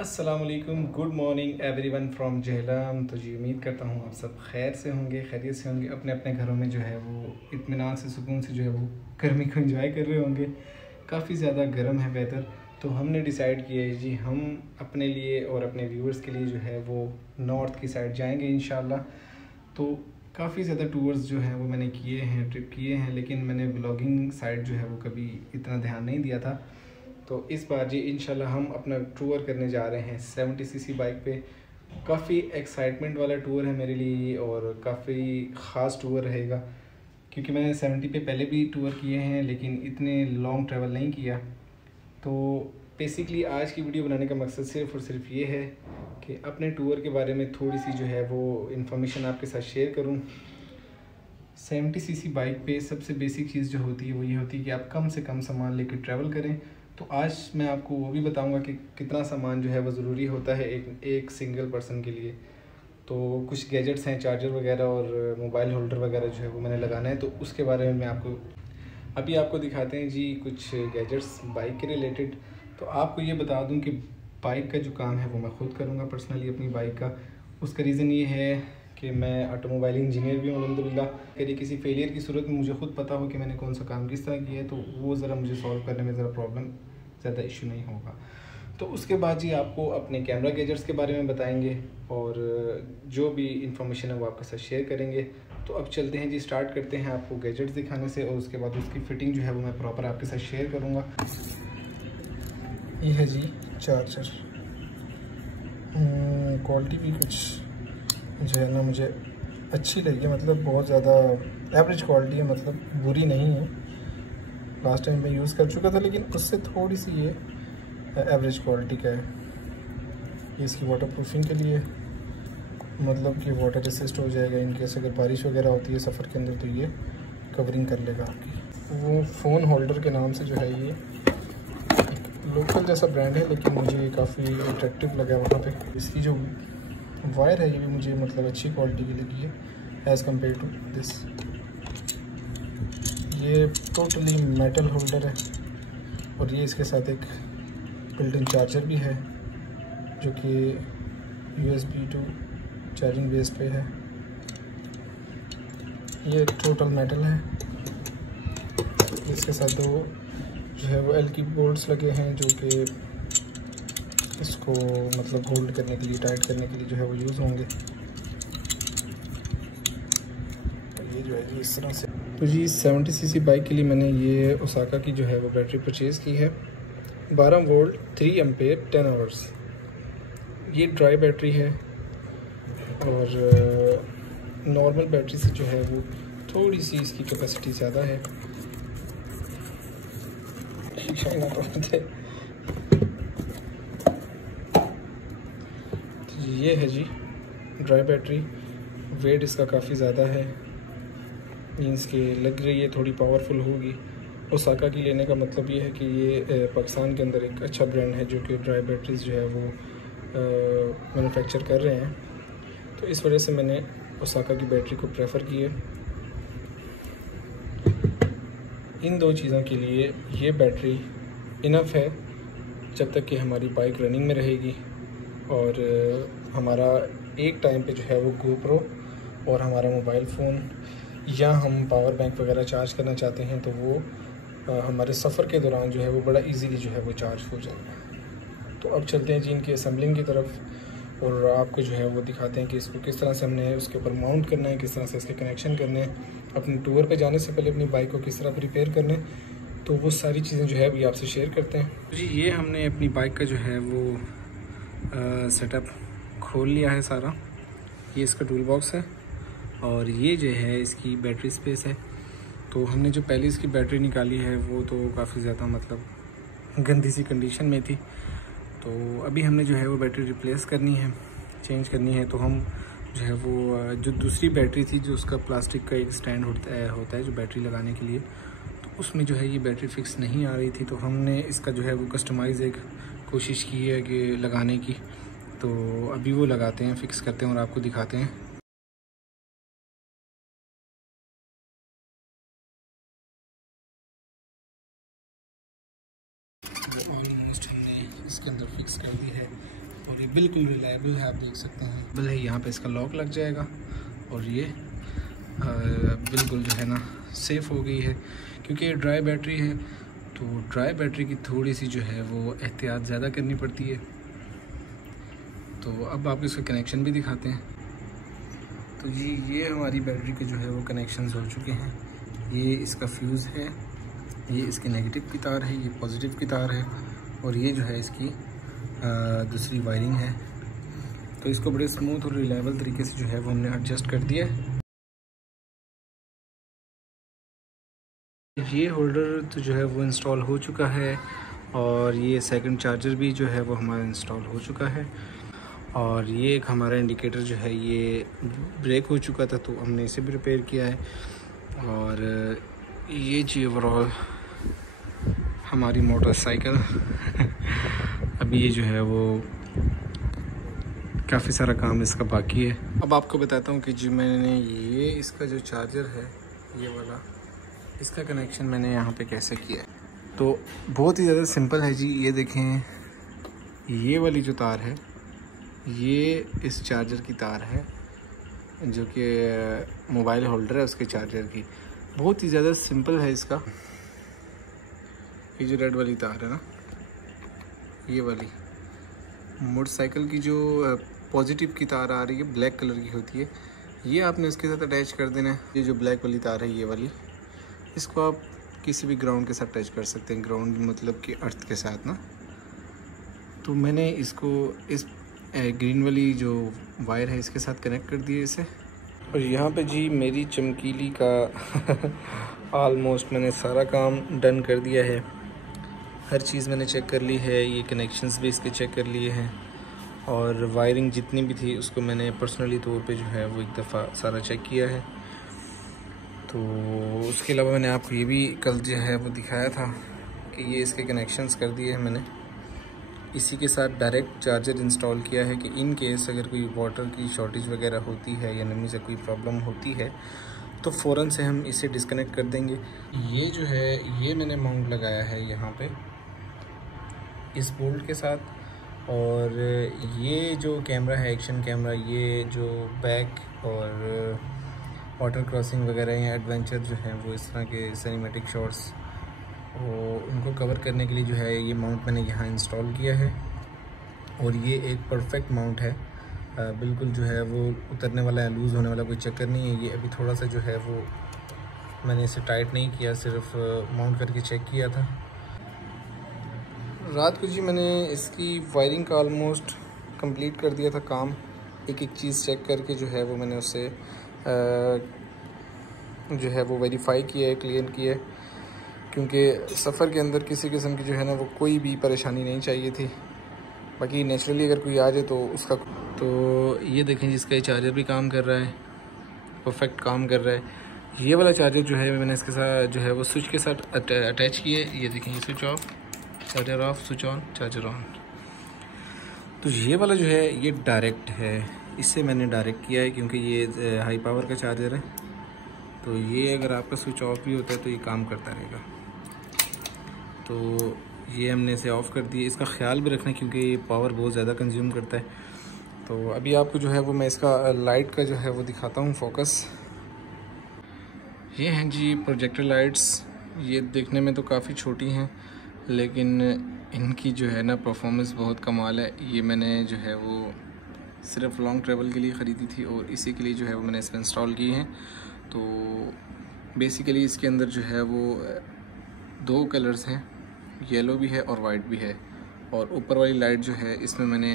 अस्सलाम वालेकुम, good morning everyone from Jhelum. तो जी उम्मीद करता हूँ आप सब खैर से होंगे, खैरियत से होंगे, अपने अपने घरों में जो है वो इत्मीनान से सुकून से जो है वो गर्मी को एंजॉय कर रहे होंगे। काफ़ी ज़्यादा गर्म है वेदर, तो हमने डिसाइड किया है जी हम अपने लिए और अपने व्यूअर्स के लिए जो है वो नॉर्थ की साइड जाएंगे इंशाल्लाह। तो काफ़ी ज़्यादा टूर्स जो हैं वो मैंने किए हैं, ट्रिप किए हैं, लेकिन मैंने व्लॉगिंग साइड जो है वो कभी इतना ध्यान नहीं दिया था। तो इस बार जी इंशाल्लाह हम अपना टूर करने जा रहे हैं 70 सीसी बाइक पे। काफ़ी एक्साइटमेंट वाला टूर है मेरे लिए और काफ़ी ख़ास टूर रहेगा, क्योंकि मैंने 70 पे पहले भी टूर किए हैं लेकिन इतने लॉन्ग ट्रैवल नहीं किया। तो बेसिकली आज की वीडियो बनाने का मकसद सिर्फ़ और सिर्फ ये है कि अपने टूर के बारे में थोड़ी सी जो है वो इन्फॉर्मेशन आपके साथ शेयर करूँ। 70 सीसी बाइक पे सबसे बेसिक चीज़ जो होती है वो ये होती है कि आप कम से कम सामान लेकर ट्रैवल करें। तो आज मैं आपको वो भी बताऊंगा कि कितना सामान जो है वो ज़रूरी होता है एक सिंगल पर्सन के लिए। तो कुछ गैजेट्स हैं, चार्जर वगैरह और मोबाइल होल्डर वगैरह जो है वो मैंने लगाना है, तो उसके बारे में मैं आपको दिखाते हैं जी कुछ गैजेट्स बाइक के रिलेटेड। तो आपको ये बता दूं कि बाइक का जो काम है वो मैं ख़ुद करूँगा पर्सनली अपनी बाइक का। उसका रीज़न ये है कि मैं ऑटोमोबाइल इंजीनियर भी हूँ अल्हम्दुलिल्लाह। यदि किसी फेलियर की सूरत में मुझे खुद पता हो कि मैंने कौन सा काम किस तरह किया है, तो वो ज़रा मुझे सॉल्व करने में ज़रा प्रॉब्लम ज़्यादा इशू नहीं होगा। तो उसके बाद जी आपको अपने कैमरा गैजेट्स के बारे में बताएंगे और जो भी इंफॉर्मेशन है वो आपके साथ शेयर करेंगे। तो अब चलते हैं जी, स्टार्ट करते हैं आपको गैजेट्स दिखाने से और उसके बाद उसकी फ़िटिंग जो है वो मैं प्रॉपर आपके साथ शेयर करूँगा। ये है जी चार्जर। क्वालिटी भी कुछ जो है ना मुझे अच्छी लगी है, मतलब बहुत ज़्यादा एवरेज क्वालिटी है, मतलब बुरी नहीं है। लास्ट टाइम मैं यूज़ कर चुका था लेकिन उससे थोड़ी सी ये एवरेज क्वालिटी का है। ये इसकी वाटर प्रूफिंग के लिए, मतलब कि वाटर रेसिस्ट हो जाएगा इन केस अगर बारिश वगैरह होती है सफ़र के अंदर, तो ये कवरिंग कर लेगा आपकी। वो फ़ोन होल्डर के नाम से जो है ये लोकल जैसा ब्रांड है, लेकिन मुझे ये काफ़ी अट्रैक्टिव लगा वहाँ पे। इसकी जो वायर है ये भी मुझे मतलब अच्छी क्वालिटी की लगी है एज़ कम्पेयर टू दिस। ये टोटली मेटल होल्डर है और ये इसके साथ एक बिल्ट इन चार्जर भी है जो कि USB टू चार्जिंग बेस पे है। ये टोटल मेटल है। इसके साथ दो जो है वो एल की बोल्ट्स लगे हैं जो कि इसको मतलब होल्ड करने के लिए, टाइट करने के लिए जो है वो यूज़ होंगे। ये जो है जी इस तरह से। तो जी 70 सीसी बाइक के लिए मैंने ये ओसाका की जो है वो बैटरी परचेज़ की है, 12 वोल्ट 3 एम्पेयर 10 आवर्स। ये ड्राई बैटरी है और नॉर्मल बैटरी से जो है वो थोड़ी सी इसकी कैपेसिटी ज़्यादा है। तो ये है जी ड्राई बैटरी। वेट इसका काफ़ी ज़्यादा है, मीन्स के लग रही है थोड़ी पावरफुल होगी। ओसाका की लेने का मतलब ये है कि ये पाकिस्तान के अंदर एक अच्छा ब्रांड है जो कि ड्राई बैटरीज जो है वो मैन्युफैक्चर कर रहे हैं, तो इस वजह से मैंने ओसाका की बैटरी को प्रेफर की है। इन दो चीज़ों के लिए ये बैटरी इनफ है जब तक कि हमारी बाइक रनिंग में रहेगी और हमारा एक टाइम पे जो है वो गोप्रो और हमारा मोबाइल फ़ोन या हम पावर बैंक वगैरह चार्ज करना चाहते हैं तो वो हमारे सफ़र के दौरान जो है वो बड़ा इजीली जो है वो चार्ज हो जाएगा। तो अब चलते हैं जी इनकी असेंबलिंग की तरफ और आपको जो है वो दिखाते हैं कि इसको किस तरह से हमने उसके ऊपर माउंट करना है, किस तरह से इसके कनेक्शन करने हैं, अपने टूर पे जाने से पहले अपनी बाइक को किस तरह प्रिपेयर करना है। तो वो सारी चीज़ें जो है अभी आपसे शेयर करते हैं जी। ये हमने अपनी बाइक का जो है वो सेटअप खोल लिया है सारा। ये इसका टूल बॉक्स है और ये जो है इसकी बैटरी स्पेस है। तो हमने जो पहले इसकी बैटरी निकाली है वो तो काफ़ी ज़्यादा मतलब गंदी सी कंडीशन में थी, तो अभी हमने जो है वो बैटरी रिप्लेस करनी है, चेंज करनी है। तो हम जो है वो जो दूसरी बैटरी थी, जो उसका प्लास्टिक का एक स्टैंड होता है जो बैटरी लगाने के लिए, तो उसमें जो है ये बैटरी फ़िक्स नहीं आ रही थी, तो हमने इसका जो है वो कस्टमाइज़ एक कोशिश की है कि लगाने की। तो अभी वो लगाते हैं, फ़िक्स करते हैं और आपको दिखाते हैं। ऑलमोस्ट हमने इसके अंदर फिक्स कर दी है और ये बिल्कुल रिलायबल है, आप देख सकते हैं। बिल है, यहाँ पे इसका लॉक लग जाएगा और ये बिल्कुल जो है ना सेफ़ हो गई है, क्योंकि ये ड्राई बैटरी है। तो ड्राई बैटरी की थोड़ी सी जो है वो एहतियात ज़्यादा करनी पड़ती है। तो अब आपको इसका कनेक्शन भी दिखाते हैं। तो जी ये हमारी बैटरी के जो है वो कनेक्शंस हो चुके हैं। ये इसका फ्यूज़ है, ये इसकी नेगेटिव की तार है, ये पॉजिटिव की तार है, और ये जो है इसकी दूसरी वायरिंग है। तो इसको बड़े स्मूथ और रिलायबल तरीके से जो है वो हमने एडजस्ट कर दिया है। ये होल्डर तो जो है वो इंस्टॉल हो चुका है, और ये सेकंड चार्जर भी जो है वो हमारा इंस्टॉल हो चुका है। और ये एक हमारा इंडिकेटर जो है ये ब्रेक हो चुका था, तो हमने इसे भी रिपेयर किया है। और ये जी ओवरऑल हमारी मोटरसाइकिल अभी ये जो है वो काफ़ी सारा काम इसका बाकी है। अब आपको बताता हूँ कि जी मैंने ये इसका जो चार्जर है ये वाला, इसका कनेक्शन मैंने यहाँ पे कैसे किया है। तो बहुत ही ज़्यादा सिंपल है जी। ये देखें, ये वाली जो तार है ये इस चार्जर की तार है, जो कि मोबाइल होल्डर है उसके चार्जर की। बहुत ही ज़्यादा सिंपल है इसका। ये जो रेड वाली तार है ना, ये वाली मोटरसाइकिल की जो पॉजिटिव की तार आ रही है, ब्लैक कलर की होती है, ये आपने उसके साथ अटैच कर देना है। ये जो ब्लैक वाली तार है ये वाली, इसको आप किसी भी ग्राउंड के साथ अटैच कर सकते हैं। ग्राउंड मतलब कि अर्थ के साथ ना। तो मैंने इसको इस ग्रीन वाली जो वायर है इसके साथ कनेक्ट कर दिया इसे। और यहाँ पे जी मेरी चमकीली का ऑलमोस्ट मैंने सारा काम डन कर दिया है। हर चीज़ मैंने चेक कर ली है, ये कनेक्शंस भी इसके चेक कर लिए हैं, और वायरिंग जितनी भी थी उसको मैंने पर्सनली तौर पे जो है वो एक दफ़ा सारा चेक किया है। तो उसके अलावा मैंने आपको ये भी कल जो है वो दिखाया था कि ये इसके कनेक्शंस कर दिए हैं मैंने। इसी के साथ डायरेक्ट चार्जर इंस्टॉल किया है कि इन केस अगर कोई वाटर की शॉर्टेज वगैरह होती है या नमी से कोई प्रॉब्लम होती है तो फ़ौरन से हम इसे डिस्कनेक्ट कर देंगे। ये जो है ये मैंने माउंट लगाया है यहाँ पे इस बोल्ट के साथ, और ये जो कैमरा है एक्शन कैमरा, ये जो बैक और वाटर क्रॉसिंग वगैरह या एडवेंचर जो है वो इस तरह के सिनेमैटिक शॉट्स वो उनको कवर करने के लिए जो है ये माउंट मैंने यहाँ इंस्टॉल किया है। और ये एक परफेक्ट माउंट है, बिल्कुल जो है वो उतरने वाला है, लूज़ होने वाला कोई चक्कर नहीं है। ये अभी थोड़ा सा जो है वो मैंने इसे टाइट नहीं किया, सिर्फ माउंट करके चेक किया था। रात को जी मैंने इसकी वायरिंग का ऑलमोस्ट कंप्लीट कर दिया था काम। एक एक चीज़ चेक करके जो है वो मैंने उससे जो है वो वेरीफाई किया है, क्लियर किया है, क्योंकि सफ़र के अंदर किसी किस्म की जो है ना वो कोई भी परेशानी नहीं चाहिए थी। बाकी नेचुरली अगर कोई आ जाए तो उसका, तो ये देखें जिसका ये चार्जर भी काम कर रहा है, परफेक्ट काम कर रहा है। ये वाला चार्जर जो है मैंने इसके साथ जो है वो स्विच के साथ अटैच किया है। ये देखें, ये switch off, charger of, switch on, charger on. तो ये वाला जो है ये डायरेक्ट है, इससे मैंने डायरेक्ट किया है क्योंकि ये हाई पावर का चार्जर है। तो ये अगर आपका स्विच ऑफ भी होता है तो ये काम करता रहेगा। तो ये हमने इसे ऑफ़ कर दिया। इसका ख्याल भी रखना क्योंकि ये पावर बहुत ज़्यादा कंज्यूम करता है। तो अभी आपको जो है वो मैं इसका लाइट का जो है वो दिखाता हूँ फोकस। ये हैं जी प्रोजेक्टर लाइट्स। ये देखने में तो काफ़ी छोटी हैं लेकिन इनकी जो है ना परफॉर्मेंस बहुत कमाल है। ये मैंने जो है वो सिर्फ लॉन्ग ट्रैवल के लिए ख़रीदी थी और इसी के लिए जो है वो मैंने इसमें इंस्टॉल की हैं। तो बेसिकली इसके अंदर जो है वो 2 कलर्स हैं, येलो भी है और वाइट भी है। और ऊपर वाली लाइट जो है इसमें मैंने,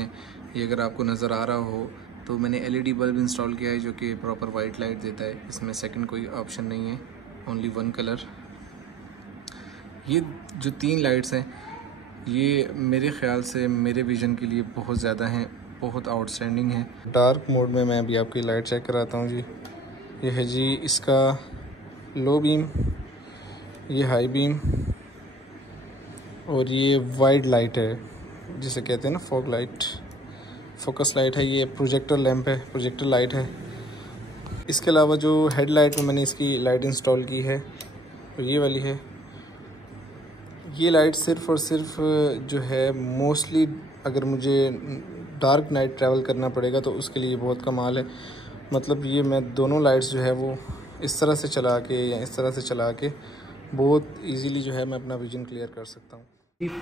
ये अगर आपको नज़र आ रहा हो तो मैंने LED बल्ब इंस्टॉल किया है जो कि प्रॉपर वाइट लाइट देता है। इसमें सेकंड कोई ऑप्शन नहीं है, ओनली 1 कलर। ये जो 3 लाइट्स हैं ये मेरे ख़्याल से मेरे विज़न के लिए बहुत ज़्यादा हैं, बहुत आउटस्टैंडिंग है। डार्क मोड में मैं अभी आपकी लाइट चेक कराता हूँ जी। ये है जी इसका लो बीम, ये हाई बीम, और ये वाइड लाइट है जिसे कहते हैं ना फॉग लाइट, फोकस लाइट है। ये प्रोजेक्टर लैंप है, प्रोजेक्टर लाइट है। इसके अलावा जो हेडलाइट में मैंने इसकी लाइट इंस्टॉल की है तो ये वाली है। ये लाइट सिर्फ़ और सिर्फ जो है मोस्टली अगर मुझे डार्क नाइट ट्रैवल करना पड़ेगा तो उसके लिए बहुत कमाल है। मतलब ये मैं दोनों लाइट्स जो है वो इस तरह से चला के या इस तरह से चला के बहुत इजीली जो है मैं अपना विजन क्लियर कर सकता हूँ।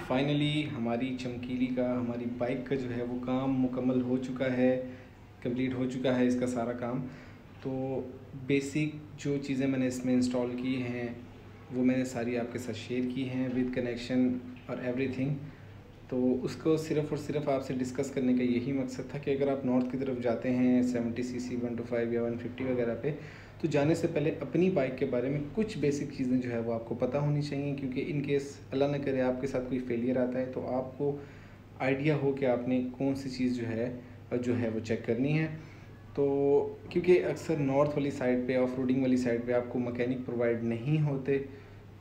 फाइनली हमारी चमकीली का, हमारी बाइक का जो है वो काम मुकम्मल हो चुका है, कंप्लीट हो चुका है इसका सारा काम। तो बेसिक जो चीज़ें मैंने इसमें इंस्टॉल की हैं वो मैंने सारी आपके साथ शेयर की हैं विद कनेक्शन और एवरीथिंग। तो उसको सिर्फ़ और सिर्फ आपसे डिस्कस करने का यही मकसद था कि अगर आप नॉर्थ की तरफ जाते हैं 70 सीसी 125 या 150 वगैरह पे, तो जाने से पहले अपनी बाइक के बारे में कुछ बेसिक चीज़ें जो है वो आपको पता होनी चाहिए, क्योंकि इन केस अल्लाह न करे आपके साथ कोई फेलियर आता है तो आपको आइडिया हो कि आपने कौन सी चीज़ जो है वो चेक करनी है। तो क्योंकि अक्सर नॉर्थ वाली साइड पे, ऑफ रोडिंग वाली साइड पे आपको मैकेनिक प्रोवाइड नहीं होते,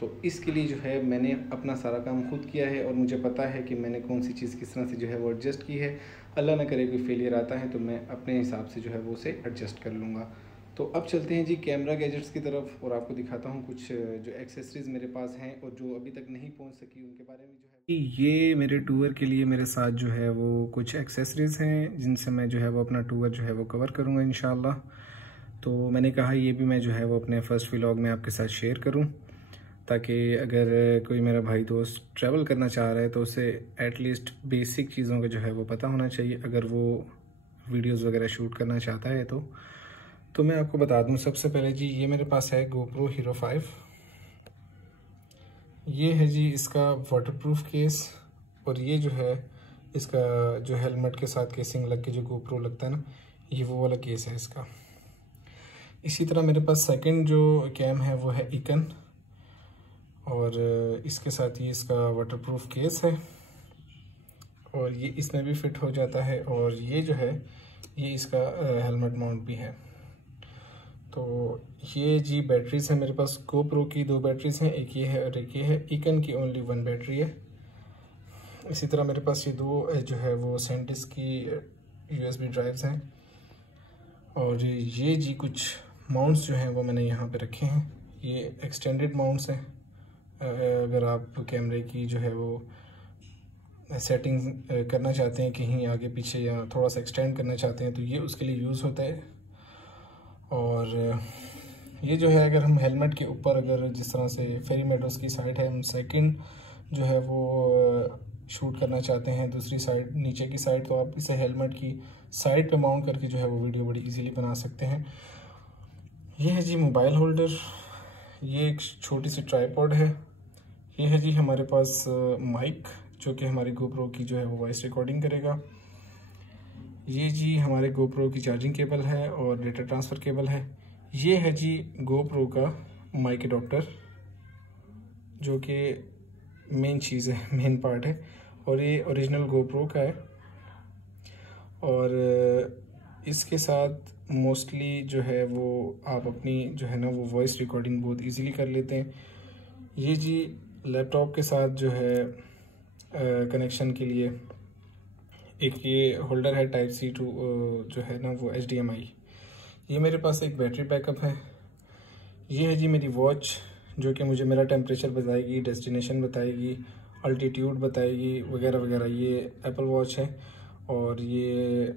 तो इसके लिए जो है मैंने अपना सारा काम खुद किया है और मुझे पता है कि मैंने कौन सी चीज़ किस तरह से जो है वो एडजस्ट की है। अल्लाह ना करे कोई फेलियर आता है तो मैं अपने हिसाब से जो है वो उसे एडजस्ट कर लूँगा। तो अब चलते हैं जी कैमरा गैजेट्स की तरफ और आपको दिखाता हूँ कुछ जो एक्सेसरीज़ मेरे पास हैं और जो अभी तक नहीं पहुँच सकी उनके बारे में जो है। ये मेरे टूर के लिए मेरे साथ जो है वो कुछ एक्सेसरीज़ हैं जिनसे मैं जो है वो अपना टूर जो है वो कवर करूँगा इंशाल्लाह। तो मैंने कहा ये भी मैं जो है वो अपने फ़र्स्ट व्लॉग में आपके साथ शेयर करूँ, ताकि अगर कोई मेरा भाई दोस्त ट्रैवल करना चाह रहा है तो उसे एटलीस्ट बेसिक चीज़ों का जो है वो पता होना चाहिए अगर वो वीडियोस वगैरह शूट करना चाहता है। तो मैं आपको बता दूं, सबसे पहले जी ये मेरे पास है GoPro Hero 5। ये है जी इसका वाटरप्रूफ केस, और ये जो है इसका जो हेलमेट के साथ केसिंग लग के जो GoPro लगता है ना, ये वो वाला केस है इसका। इसी तरह मेरे पास सेकंड जो कैम है वो है इकन, और इसके साथ ये इसका वाटरप्रूफ केस है और ये इसमें भी फिट हो जाता है, और ये जो है ये इसका हेलमेट माउंट भी है। तो ये जी बैटरीज है मेरे पास, GoPro की 2 बैटरीज हैं, एक ये है और एक ये है। इकन की ओनली 1 बैटरी है। इसी तरह मेरे पास ये 2 जो है वो SanDisk की USB ड्राइव्स हैं, और ये जी कुछ माउंट्स जो हैं वो मैंने यहाँ पे रखे हैं। ये एक्सटेंडेड माउंट्स हैं, अगर आप कैमरे की जो है वो सेटिंग करना चाहते हैं कहीं आगे पीछे या थोड़ा सा एक्सटेंड करना चाहते हैं तो ये उसके लिए यूज़ होता है। और ये जो है अगर हम हेलमेट के ऊपर, अगर जिस तरह से फेरी मेडोज़ की साइड है, हम सेकंड जो है वो शूट करना चाहते हैं दूसरी साइड, नीचे की साइड, तो आप इसे हेलमेट की साइड पे माउंट करके जो है वो वीडियो बड़ी इजीली बना सकते हैं। ये है जी मोबाइल होल्डर, ये एक छोटी सी ट्राइपॉड है। ये है जी हमारे पास माइक, जो कि हमारी GoPro की जो है वो वॉइस रिकॉर्डिंग करेगा। ये जी हमारे GoPro की चार्जिंग केबल है और डेटा ट्रांसफ़र केबल है। ये है जी GoPro का माइक अडॉप्टर, जो कि मेन चीज़ है, मेन पार्ट है, और ये ओरिजिनल GoPro का है। और इसके साथ मोस्टली जो है वो आप अपनी जो है ना वो वॉइस रिकॉर्डिंग बहुत इजीली कर लेते हैं। ये जी लैपटॉप के साथ जो है कनेक्शन के लिए एक ये होल्डर है टाइप C टू जो है ना वो HDMI। ये मेरे पास एक बैटरी बैकअप है। ये है जी मेरी वॉच, जो कि मुझे मेरा टेम्परेचर बताएगी, डेस्टिनेशन बताएगी, अल्टीट्यूड बताएगी वगैरह वगैरह। ये एप्पल वॉच है और ये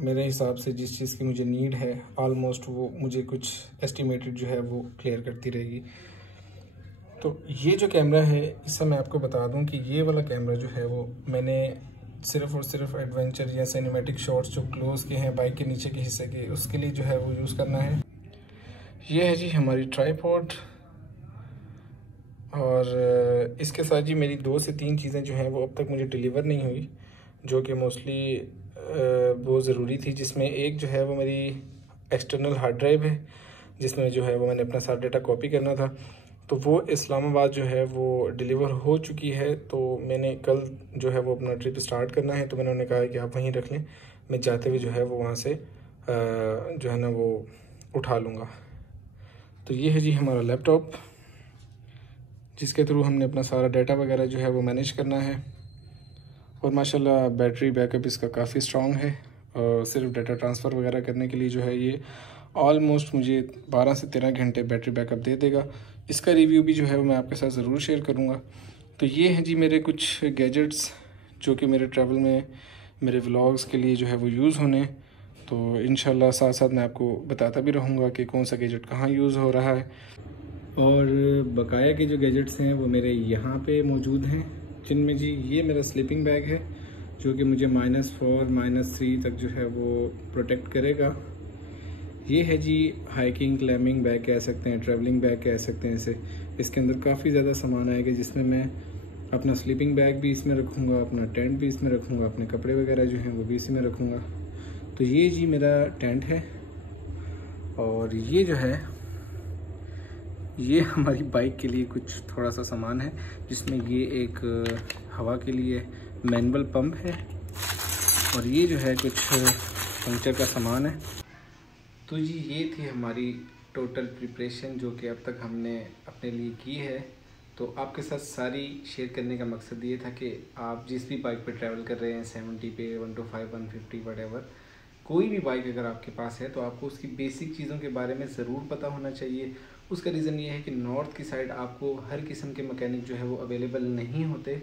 मेरे हिसाब से जिस चीज़ की मुझे नीड है ऑलमोस्ट वो मुझे कुछ एस्टिमेटेड जो है वो क्लियर करती रहेगी। तो ये जो कैमरा है इससे मैं आपको बता दूं कि ये वाला कैमरा जो है वो मैंने सिर्फ़ और सिर्फ एडवेंचर या सिनेमैटिक शॉट्स जो क्लोज के हैं बाइक के नीचे के हिस्से के, उसके लिए जो है वो यूज़ करना है। ये है जी हमारी ट्राइपॉड, और इसके साथ जी मेरी 2 से 3 चीज़ें जो हैं वो अब तक मुझे डिलीवर नहीं हुई, जो कि मोस्टली बहुत ज़रूरी थी, जिसमें एक जो है वो मेरी एक्सटर्नल हार्ड ड्राइव है, जिसमें जो है वो मैंने अपना सारा डेटा कॉपी करना था। तो वो इस्लामाबाद जो है वो डिलीवर हो चुकी है। तो मैंने कल जो है वो अपना ट्रिप स्टार्ट करना है, तो मैंने उन्हें कहा कि आप वहीं रख लें, मैं जाते हुए जो है वो वहाँ से जो है ना वो उठा लूँगा। तो ये है जी हमारा लैपटॉप, जिसके थ्रू हमने अपना सारा डाटा वगैरह जो है वो मैनेज करना है। और माशाल्लाह बैटरी बैकअप इसका काफ़ी स्ट्रॉन्ग है, और सिर्फ डाटा ट्रांसफ़र वगैरह करने के लिए जो है ये ऑलमोस्ट मुझे 12 से 13 घंटे बैटरी बैकअप दे देगा। इसका रिव्यू भी जो है वो मैं आपके साथ ज़रूर शेयर करूँगा। तो ये हैं जी मेरे कुछ गैजेट्स जो कि मेरे ट्रैवल में मेरे व्लॉग्स के लिए जो है वो यूज़ होने। तो इंशाल्लाह साथ साथ मैं आपको बताता भी रहूँगा कि कौन सा गैजेट कहाँ यूज़ हो रहा है। और बकाया के जो गैजेट्स हैं वो मेरे यहाँ पे मौजूद हैं, जिनमें जी ये मेरा स्लीपिंग बैग है जो कि मुझे -4 -3 तक जो है वो प्रोटेक्ट करेगा। ये है जी हाइकिंग क्लाइंबिंग बैग कह सकते हैं, ट्रैवलिंग बैग कह सकते हैं इसे। इसके अंदर काफ़ी ज़्यादा सामान आएगा, जिसमें मैं अपना स्लीपिंग बैग भी इसमें रखूँगा, अपना टेंट भी इसमें रखूँगा, अपने कपड़े वगैरह जो हैं वो भी इसी में रखूँगा। तो ये जी मेरा टेंट है। और ये जो है ये हमारी बाइक के लिए कुछ थोड़ा सा सामान है, जिसमें ये एक हवा के लिए मैनुअल पंप है, और ये जो है कुछ पंक्चर का सामान है। तो जी ये थी हमारी टोटल प्रिपरेशन जो कि अब तक हमने अपने लिए की है। तो आपके साथ सारी शेयर करने का मकसद ये था कि आप जिस भी बाइक पे ट्रैवल कर रहे हैं, 70 पे, 125, 150 वटेवर, कोई भी बाइक अगर आपके पास है तो आपको उसकी बेसिक चीज़ों के बारे में ज़रूर पता होना चाहिए। उसका रीज़न ये है कि नॉर्थ की साइड आपको हर किस्म के मैकेनिक जो है वो अवेलेबल नहीं होते।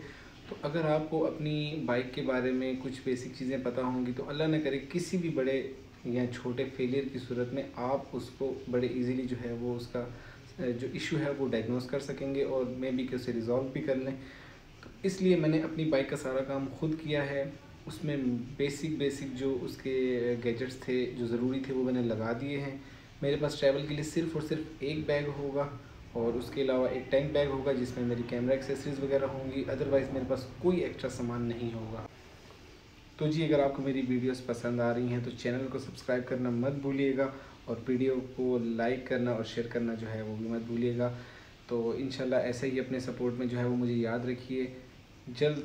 तो अगर आपको अपनी बाइक के बारे में कुछ बेसिक चीज़ें पता होंगी तो अल्लाह न करे किसी भी बड़े या छोटे फेलियर की सूरत में आप उसको बड़े इजीली जो है वो उसका जो इशू है वो डायग्नोस कर सकेंगे और मे बी कि उसे रिज़ॉल्व भी कर लें। तो इसलिए मैंने अपनी बाइक का सारा काम खुद किया है। उसमें बेसिक जो उसके गैजेट्स थे जो ज़रूरी थे वो मैंने लगा दिए हैं। मेरे पास ट्रैवल के लिए सिर्फ़ और सिर्फ एक बैग होगा, और उसके अलावा एक टैंक बैग होगा जिसमें मेरी कैमरा एक्सेसरीज़ वगैरह होंगी। अदरवाइज़ मेरे पास कोई एक्स्ट्रा सामान नहीं होगा। तो जी अगर आपको मेरी वीडियोस पसंद आ रही हैं तो चैनल को सब्सक्राइब करना मत भूलिएगा, और वीडियो को लाइक करना और शेयर करना जो है वो भी मत भूलिएगा। तो इंशाल्लाह ऐसे ही अपने सपोर्ट में जो है वो मुझे याद रखिए। जल्द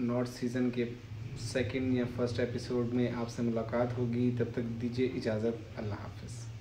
नॉर्थ सीज़न के सेकंड या फर्स्ट एपिसोड में आपसे मुलाकात होगी। तब तक दीजिए इजाज़त। अल्लाह हाफ़िज़।